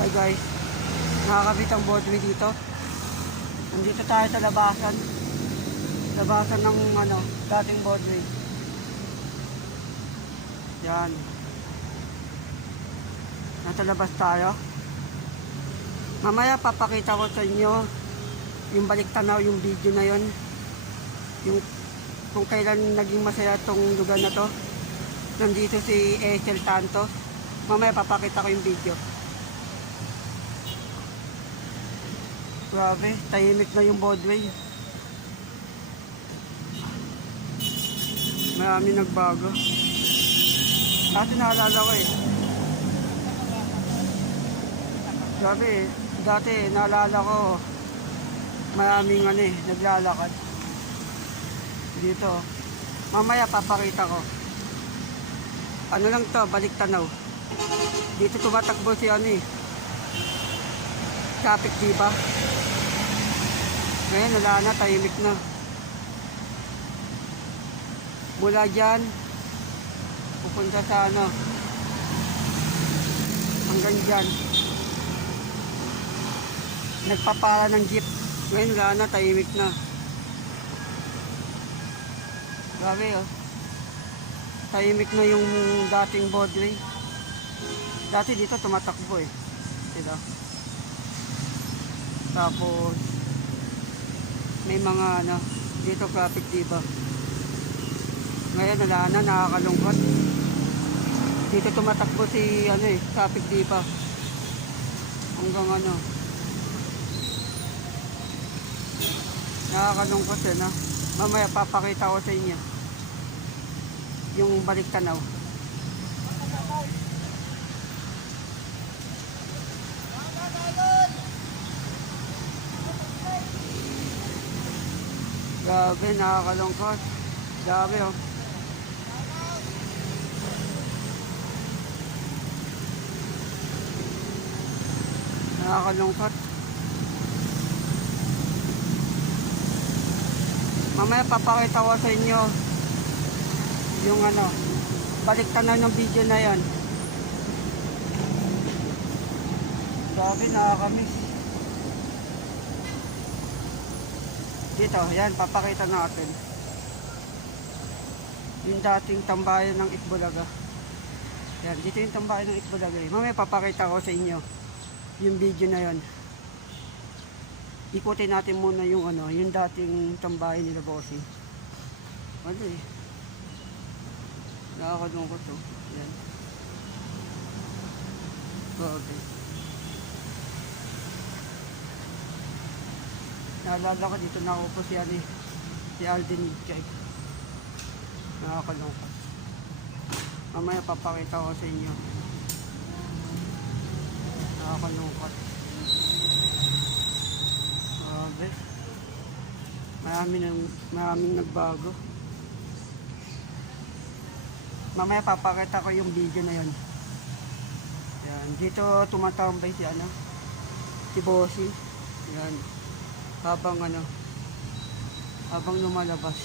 Hi guys, nakakabit ang Broadway dito. Nandito tayo sa labasan. Labasan ng dating Broadway. Yan. Nasa labas tayo. Mamaya papakita ko sa inyo yung balik-tanaw, yung video na yon. Yung kung kailan naging masaya tong lugar na to. Nandito si Echel Santos. Mamaya papakita ko yung video. Grabe, tahimik na yung Broadway. Marami nagbago. Dati naalala ko eh. Grabe, dati naalala ko maraming naglalakad. Dito. Mamaya papakita ko. Ano lang to, balik-tanaw. Dito tumatakbo si traffic, diba? Ngayon, wala na, tahimik na. Mula dyan, pupunta sa hanggang dyan. Nagpapala ng jeep. Ngayon, wala na, tahimik na. Grabe, oh. Tahimik na yung dating Broadway. Dati dito tumatakbo eh. Diba? Tapos may mga dito traffic, diba? Ngayon wala na, nakakalungkot. Dito tumatakbo si traffic, diba? Hanggang nakakalungkot eh, na. Mamaya papakita ko sa inyo yung balik-tanaw. Grabe, nakakalungkot. Grabe, oh. Nakakalungkot. Mamaya papakita ko sa inyo yung balik-tanaw ng video na yan. Grabe, nakakamiss. Dito, yan, papakita natin yung dating tambayan ng Itbulaga. Yan, dito yung tambayan ng Itbulaga. Mamaya papakita ko sa inyo yung video na yon. Ikutin natin muna yung yung dating tambayan nila Bossing. Nakakalungkot to. Yan. Okay. Naalala ko dito nakaupo si Alden Midkay. Nakakalungkot. Mamaya papakita ko sa inyo. Nakakalungkot. Grabe. Maraming nagbago. Mamaya papakita ko yung video na yon. Yan. Dito tumatambay si Bossing. Yan. Habang lumalabas.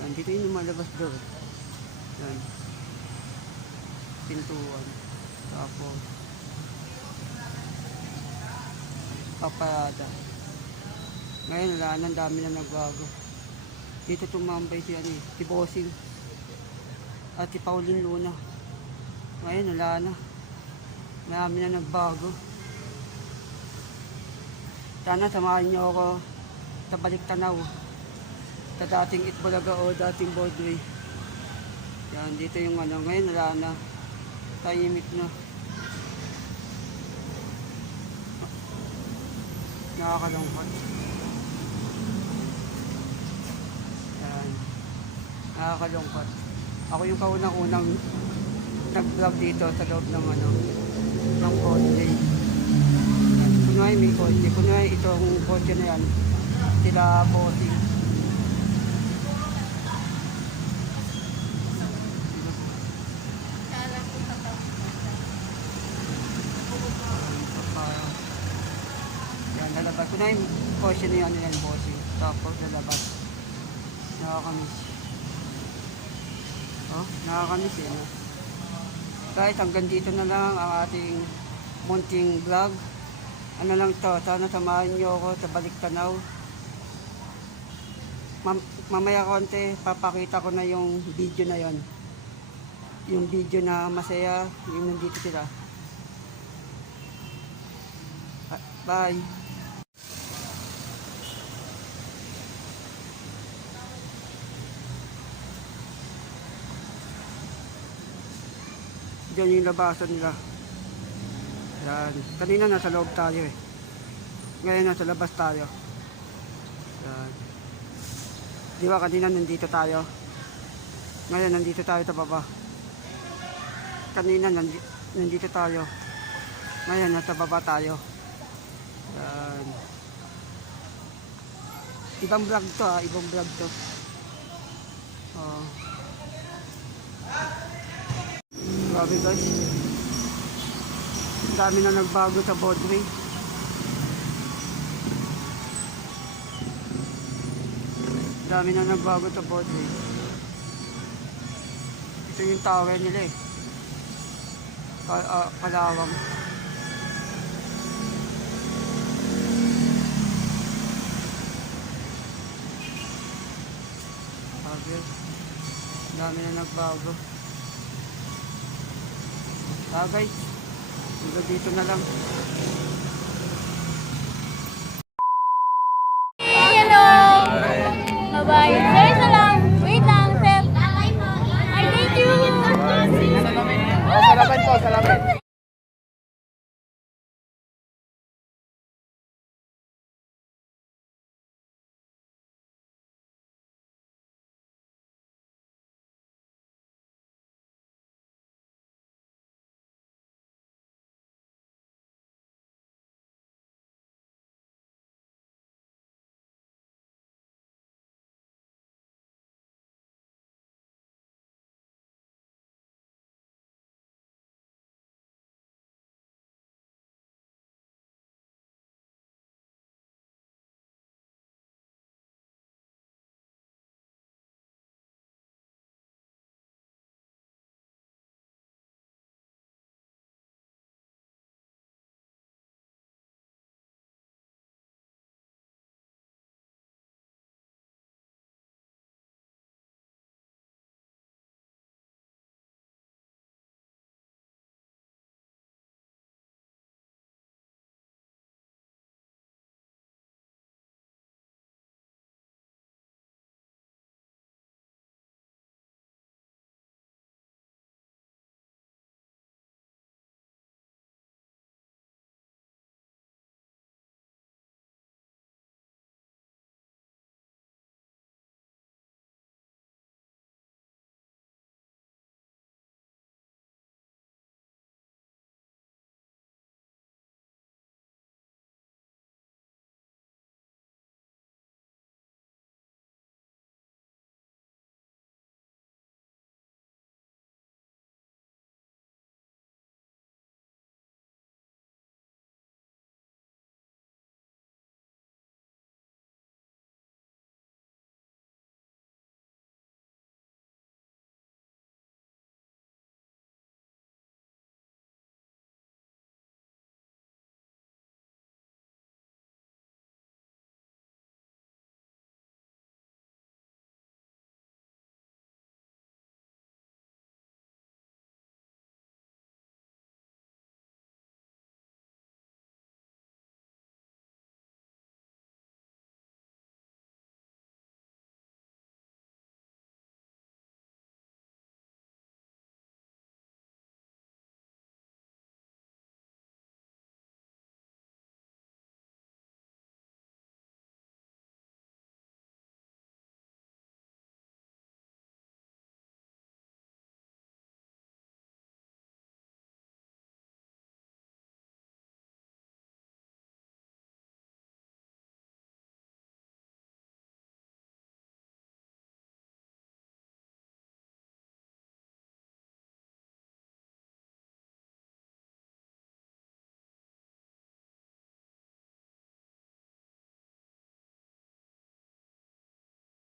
Yan, dito yung lumalabas doon. Yan. Pintuan. Tapos paparada. Ngayon wala na, dami na nagbago. Dito tumambay si Bossing at si Pauline Luna. Ngayon wala na. Marami na nagbago. Sana samahan niyo ako sa balik-tanaw sa dating Itbulaga o dating Broadway. Yan, dito yung ngayon wala na, tahimik na. Nakakalungkot. Yan, nakakalungkot. Ako yung kaunang-unang nag-vlog dito sa loob ng Broadway. Kunwari may kotse. Kunwari itong kotse na yan. Sila Bossing. Yan, lalabas. Kunwari yung kotse na yan Bossing. Tapos lalabas. Nakakamiss. Oh, nakakamiss eh. Guys, hanggang dito na lang ang ating munting vlog. Ano lang to, sana samahan nyo ako sa Baliktanaw. Mamaya konti, papakita ko na yung video na yon. Yung video na masaya, yung nandito sila. Bye! Diyan yung labasan nila. Yan. Kanina nasa loob tayo eh. Ngayon nasa labas tayo. Yan. Di ba kanina nandito tayo? Ngayon nandito tayo sa baba. Kanina nandito tayo. Ngayon nasa baba tayo. Yan. Ibang vlog to ah. Ibang vlog to. Oh. Grabe guys. Ang dami na nagbago sa Broadway. Dami na nagbago sa Broadway. Ito yung tower nila eh. Kalawang. Grabe. Dami na nagbago. Guys, hanggang dito na lang. Hello! Bye-bye.